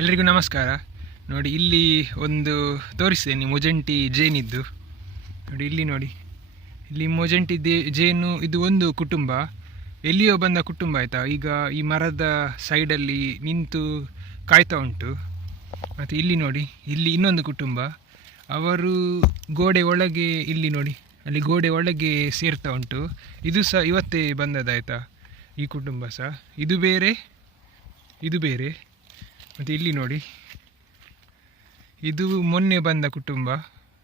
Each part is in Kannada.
ಎಲ್ರಿಗೂ ನಮಸ್ಕಾರ. ನೋಡಿ, ಇಲ್ಲಿ ಒಂದು ತೋರಿಸ್ತೇನೆ ಮೊಜೆಂಟಿ ಜೇನಿದ್ದು. ನೋಡಿ, ಇಲ್ಲಿ ಮೊಜೆಂಟಿ ಜೇನು ಇದು ಒಂದು ಕುಟುಂಬ, ಎಲ್ಲಿಯೋ ಬಂದ ಕುಟುಂಬ ಆಯಿತಾ. ಈಗ ಈ ಮರದ ಸೈಡಲ್ಲಿ ನಿಂತು ಕಾಯ್ತಾ ಉಂಟು. ಮತ್ತು ಇಲ್ಲಿ ನೋಡಿ, ಇಲ್ಲಿ ಇನ್ನೊಂದು ಕುಟುಂಬ, ಅವರು ಗೋಡೆ ಒಳಗೆ, ಇಲ್ಲಿ ನೋಡಿ ಅಲ್ಲಿ ಗೋಡೆ ಒಳಗೆ ಸೇರ್ತಾ ಉಂಟು. ಇದು ಸಹ ಇವತ್ತೇ ಬಂದದಾಯ್ತಾ, ಈ ಕುಟುಂಬ ಸಹ. ಇದು ಬೇರೆ. ಮತ್ತು ಇಲ್ಲಿ ನೋಡಿ, ಇದು ಮೊನ್ನೆ ಬಂದ ಕುಟುಂಬ.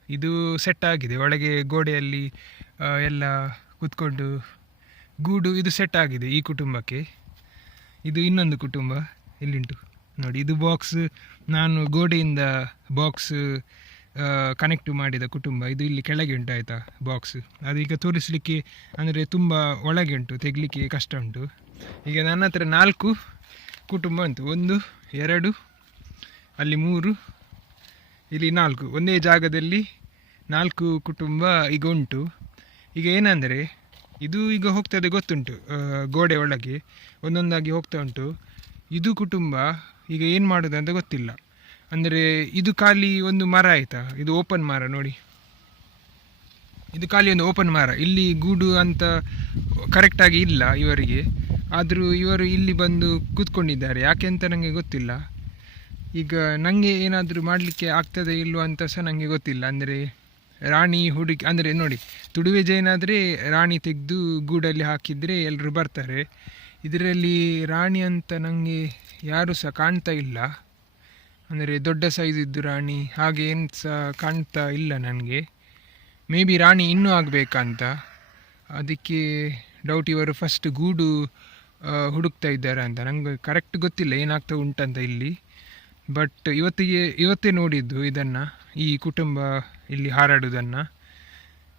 ಇದು ಸೆಟ್ ಆಗಿದೆ, ಒಳಗೆ ಗೋಡೆಯಲ್ಲಿ ಎಲ್ಲ ಕೂತ್ಕೊಂಡು ಗೂಡು ಇದು ಸೆಟ್ ಆಗಿದೆ ಈ ಕುಟುಂಬಕ್ಕೆ. ಇದು ಇನ್ನೊಂದು ಕುಟುಂಬ ಇಲ್ಲಿಂಟು ನೋಡಿ. ಇದು ಬಾಕ್ಸ್, ನಾನು ಗೋಡೆಯಿಂದ ಬಾಕ್ಸ್ ಕನೆಕ್ಟ್ ಮಾಡಿದ ಕುಟುಂಬ. ಇದು ಇಲ್ಲಿ ಕೆಳಗೆ ಉಂಟು ಆಯಿತಾ ಬಾಕ್ಸ್. ಅದೀಗ ತೋರಿಸಲಿಕ್ಕೆ ಅಂದರೆ ತುಂಬ ಒಳಗೆ ಉಂಟು, ತೆಗಲಿಕ್ಕೆ ಕಷ್ಟ ಉಂಟು. ಈಗ ನನ್ನ ಹತ್ರ 4 ಕುಟುಂಬ ಉಂಟು. 1 2 ಅಲ್ಲಿ 3 ಇಲ್ಲಿ 4, ಒಂದೇ ಜಾಗದಲ್ಲಿ 4 ಕುಟುಂಬ ಈಗ ಉಂಟು. ಈಗ ಏನಂದರೆ ಇದು ಈಗ ಹೋಗ್ತದೆ ಗೊತ್ತುಂಟು, ಗೋಡೆ ಒಳಗೆ ಒಂದೊಂದಾಗಿ ಹೋಗ್ತಾ ಉಂಟು. ಇದು ಕುಟುಂಬ ಈಗ ಏನು ಮಾಡೋದು ಅಂತ ಗೊತ್ತಿಲ್ಲ. ಅಂದರೆ ಇದು ಖಾಲಿ ಒಂದು ಮರ ಆಯಿತಾ, ಇದು ಓಪನ್ ಮರ ನೋಡಿ, ಇದು ಖಾಲಿ ಒಂದು ಓಪನ್ ಮರ. ಇಲ್ಲಿ ಗೂಡು ಅಂತ ಕರೆಕ್ಟಾಗಿ ಇಲ್ಲ ಇವರಿಗೆ, ಆದರೂ ಇವರು ಇಲ್ಲಿ ಬಂದು ಕೂತ್ಕೊಂಡಿದ್ದಾರೆ. ಯಾಕೆ ಅಂತ ನನಗೆ ಗೊತ್ತಿಲ್ಲ. ಈಗ ನನಗೆ ಏನಾದರೂ ಮಾಡಲಿಕ್ಕೆ ಆಗ್ತದೆ ಇಲ್ವ ಅಂತ ಸಹ ನನಗೆ ಗೊತ್ತಿಲ್ಲ. ಅಂದರೆ ರಾಣಿ ಹುಡುಕಿ, ಅಂದರೆ ನೋಡಿ, ತುಡುವೆ ಜೇನಾದರೆ ರಾಣಿ ತೆಗೆದು ಗೂಡಲ್ಲಿ ಹಾಕಿದರೆ ಎಲ್ಲರೂ ಬರ್ತಾರೆ. ಇದರಲ್ಲಿ ರಾಣಿ ಅಂತ ನನಗೆ ಯಾರೂ ಸಹ ಕಾಣ್ತಾ ಇಲ್ಲ. ಅಂದರೆ ದೊಡ್ಡ ಸೈಜ್ ಇದ್ದು ರಾಣಿ ಹಾಗೆ ಏನು ಸಹ ಕಾಣ್ತಾ ಇಲ್ಲ ನನಗೆ. ಮೇ ಬಿ ರಾಣಿ ಇನ್ನೂ ಆಗಬೇಕಂತ, ಅದಕ್ಕೆ ಡೌಟ್. ಇವರು ಫಸ್ಟ್ ಗೂಡು ಹುಡುಕ್ತಾ ಇದ್ದಾರೆ ಅಂತ. ನನಗೆ ಕರೆಕ್ಟ್ ಗೊತ್ತಿಲ್ಲ ಏನಾಗ್ತಾ ಉಂಟಂತ ಇಲ್ಲಿ. ಬಟ್ ಇವತ್ತೇ ನೋಡಿದ್ದು ಇದನ್ನು, ಈ ಕುಟುಂಬ ಇಲ್ಲಿ ಹಾರಾಡೋದನ್ನು.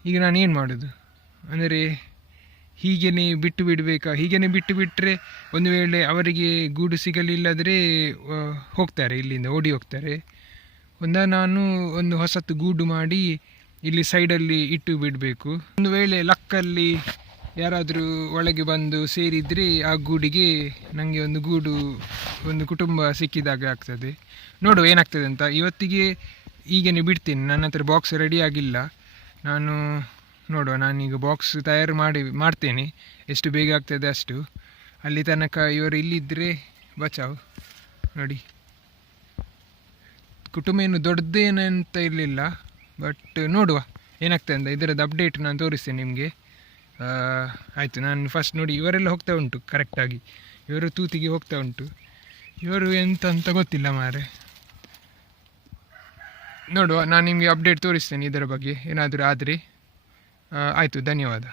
ಈಗ ನಾನು ಏನು ಮಾಡೋದು ಅಂದರೆ ಹೀಗೇ ಬಿಟ್ಟು ಬಿಡಬೇಕಾ? ಹೀಗೇ ಬಿಟ್ಟು ಬಿಟ್ಟರೆ ಒಂದು ವೇಳೆ ಅವರಿಗೆ ಗೂಡು ಸಿಗಲಿಲ್ಲದ್ರೆ ಹೋಗ್ತಾರೆ, ಇಲ್ಲಿಂದ ಓಡಿ ಹೋಗ್ತಾರೆ. ನಾನು ಒಂದು ಹೊಸತು ಗೂಡು ಮಾಡಿ ಇಲ್ಲಿ ಸೈಡಲ್ಲಿ ಇಟ್ಟು ಬಿಡಬೇಕು. ಒಂದು ವೇಳೆ ಲಕ್ಕಲ್ಲಿ ಯಾರಾದರೂ ಒಳಗೆ ಬಂದು ಸೇರಿದರೆ ಆ ಗೂಡಿಗೆ ನನಗೆ ಒಂದು ಕುಟುಂಬ ಸಿಕ್ಕಿದಾಗ ಆಗ್ತದೆ. ನೋಡುವ ಏನಾಗ್ತದೆ ಅಂತ. ಇವತ್ತಿಗೆ ಈಗೇನೆ ಬಿಡ್ತೀನಿ, ನನ್ನ ಹತ್ರ ಬಾಕ್ಸ್ ರೆಡಿ ಆಗಿಲ್ಲ. ನಾನು ನೋಡುವ, ನಾನೀಗ ಬಾಕ್ಸ್ ತಯಾರು ಮಾಡ್ತೇನೆ, ಎಷ್ಟು ಬೇಗ ಆಗ್ತದೆ ಅಷ್ಟು. ಅಲ್ಲಿ ತನಕ ಇವರು ಇಲ್ಲಿದ್ದರೆ ಬಚಾವ್. ನೋಡಿ, ಕುಟುಂಬ ಏನು ದೊಡ್ಡದೇನಂತ ಇರಲಿಲ್ಲ, ಬಟ್ ನೋಡುವ ಏನಾಗ್ತದೆ ಅಂತ. ಇದರದ್ದು ಅಪ್ಡೇಟ್ ನಾನು ತೋರಿಸ್ತೇನೆ ನಿಮಗೆ. ಆಯಿತು. ನಾನು ಫಸ್ಟ್ ನೋಡಿ, ಇವರೆಲ್ಲ ಹೋಗ್ತಾ ಉಂಟು ಕರೆಕ್ಟಾಗಿ, ಇವರು ತೂತಿಗೆ ಹೋಗ್ತಾ ಉಂಟು. ಇವರು ಎಂತ ಅಂತ ಗೊತ್ತಿಲ್ಲ ಮಾರೆ. ನೋಡುವ, ನಾನು ನಿಮಗೆ ಅಪ್ಡೇಟ್ ತೋರಿಸ್ತೇನೆ ಇದರ ಬಗ್ಗೆ ಏನಾದರೂ ಆದರೆ. ಆಯಿತು, ಧನ್ಯವಾದ.